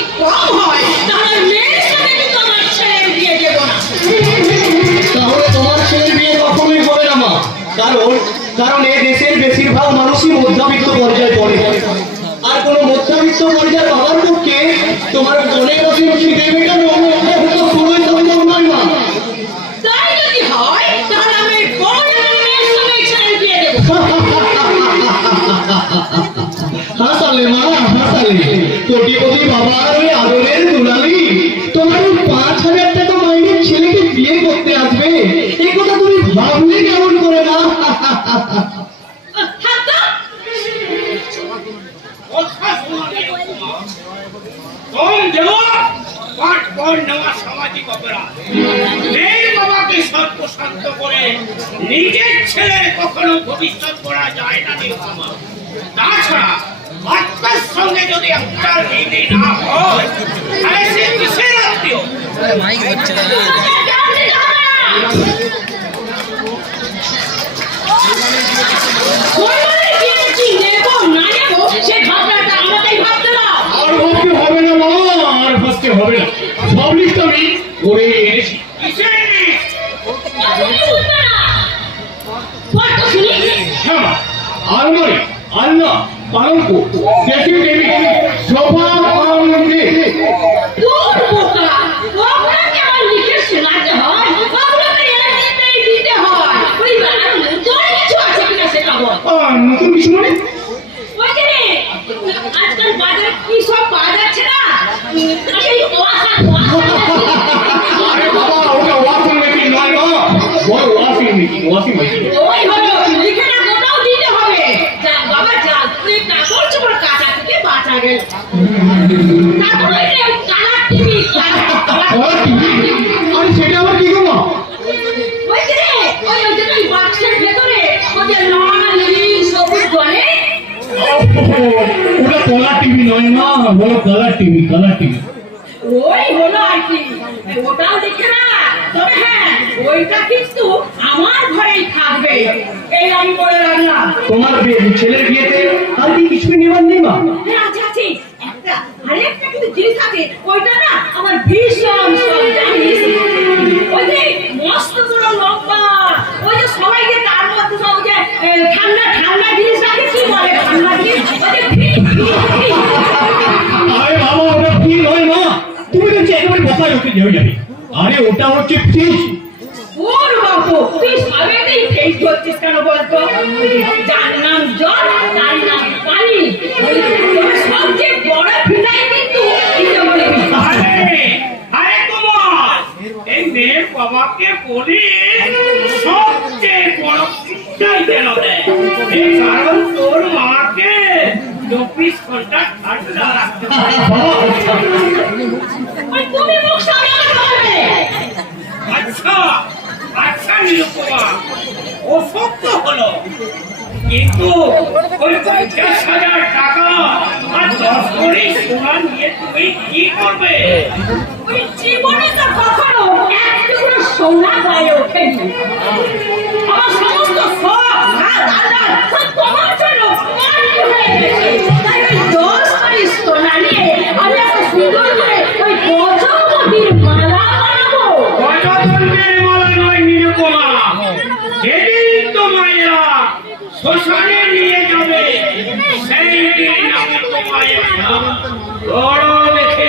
যদি কম হয় তাহলে মেয়ের সাথে কিন্তু আমার ছেলের বিয়ে দেব না। তাহলে তোমার ছেলের বিয়ে কখনোই হবে না মা, কারণ এই দেশের বেশিরভাগ মানুষই মধ্যবিত্ত পর্যায়ে পড়ে, আর কোন মধ্যবিত্ত পর্যায়ের বাবার পক্ষে তোমার বোনের রসি দেবে কেন পুরোই সম্ভব নয় মা। তাই যদি হয় তাহলে আমি বড় মেয়ের সঙ্গে ছেলের বিয়ে দেব। হাসালে মা হাসালে, কোটিপতি বাবার আদরের দুলালি তোমার 5,000 টাকা মাইনের ছেলেকে বিয়ে করতে আসবে, এই কথা তুমি ভাবলে কেমন করে মা? নিজের ছেলের কখনো ভবিষ্যৎ করা যায় না। তাছাড়া আত্মার সঙ্গে যদি একটা মিলি না হয় তাহলে সে কিসের আত্মীয়? হবে না, সব লিস্ট আমি করে এনেছি। আলমারি, আলনা, পালঙ্ক, ড্রেসিং টেবিল, সোফা, আলমারি। তোর বোকা, ওগুলো কি আমার লিখে শোনাতে হয়? ওগুলো তো এমনিতেই দিতে হয়। ওই তোর কিছু আছে কিনা সেটা বল। নতুন কিছু মানে? ওই যে আজকাল বাজারে কি সব পাওয়া যাচ্ছে না? এই ওয়াশার আরে বাবা, ওটা ওয়াশিং মেশিন নয় মা, বড় ওয়াশিং মেশিন, ওয়াশিং মেশিন। ওই হলো লিখে না কোথাও দিতে হবে। যা বাবা যা, তুই কাপড় চোপড় কাটা থেকে বাঁচা গেল। তারপর ওই যে কালার টিভি, আরে সেটা আবার কি গো মা? ওই যে ওই বাক্সের ভেতরে ওদের লাল নীল সবুজ বলে। ওটা কালার টিভি নয় মা, বলো কালার টিভি, কালার টিভি। ওই হলো আর কি, ওটাও দেখে না। তবে হ্যাঁ, ওইটা কিন্তু আমার ঘরেই থাকবে, এই আমি বলে রাখলাম। তোমার ছেলের বিয়েতে আর কি কিছুই নেবার নেই মা? আছে আছে একটা, আরেকটা কিন্তু জিনিস আছে, ওইটা না আমার ভীষণ শখ, জানিস? ওই যে মস্ত বড় লম্বা, ওই যে সবাইকে তার মধ্যে সব যে ঠান্ডা ঠান্ডা জিনিস রাখে, কি বলে ঠান্ডা জিনিস? ওই যে আরে বাবা, ওটা কি নয় মা, তুমি দেখছি একেবারে বসায় উঠে যাবে। আরে ওটা হচ্ছে ফ্রিজ। ওর বাবু, তুই সবেতেই ফেস করছিস কেন বলতো? যার নাম জল তার নাম পানি। তবে সবচেয়ে বড় ফিটাই কিন্তু আরে তোমার এই মেয়ের বাবাকে বলি সবচেয়ে বড় ফিটাই কেন দেয়? কারণ তোর মাকে 24 ঘন্টা ঠান্ডা রাখতে পারে। তুমি মুখ সামলাতে পারবে। আচ্ছা আচ্ছা নিরুপমা, ও সত্য হলো, কিন্তু ওই 50,000 টাকা আর 10 ভরি সোনা নিয়ে তুমি কি করবে? ওই জীবনে তো কখনো এক টুকরো সোনা গায়ে ওঠেনি। আমার সমস্ত শখ আর আদার সব তোমার জন্য মাটি হয়ে গেছে। তাই ওই 10 ভরি সোনা নিয়ে আমি একটা সুন্দর করে ওই গজমতির মালা বানাবো। গজদণ্ডের মালা নয় নিরুপমা, যেদিন তোমায় শ্মশানে নিয়ে যাবে সেই দিন আমি তোমায় একটা বড় দেখে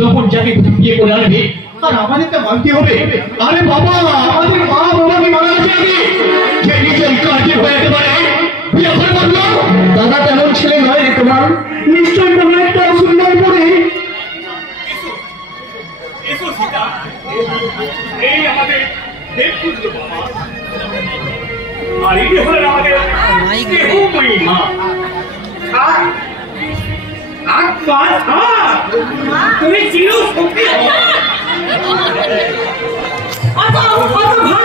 যখন যাকে বিয়ে করে আনবে আর আমাদেরকে মানতে হবে। আরে বাবা, আমাদের মা বাবাকে মানা আছে নাকি যে নিজের কাজে হয়ে যেতে পারে বিয়ে করে বললো? দাদা তেমন ছেলে নয় রে তোমার, নিশ্চয়ই কোনো একটা অসুবিধায় পড়ে। এসো সীতা, এই আমাদের দেবপুত্র বাবা, আর এই হলেন আমাদের দেহময়ী মা। তুমি চির শক্তি অত ভাব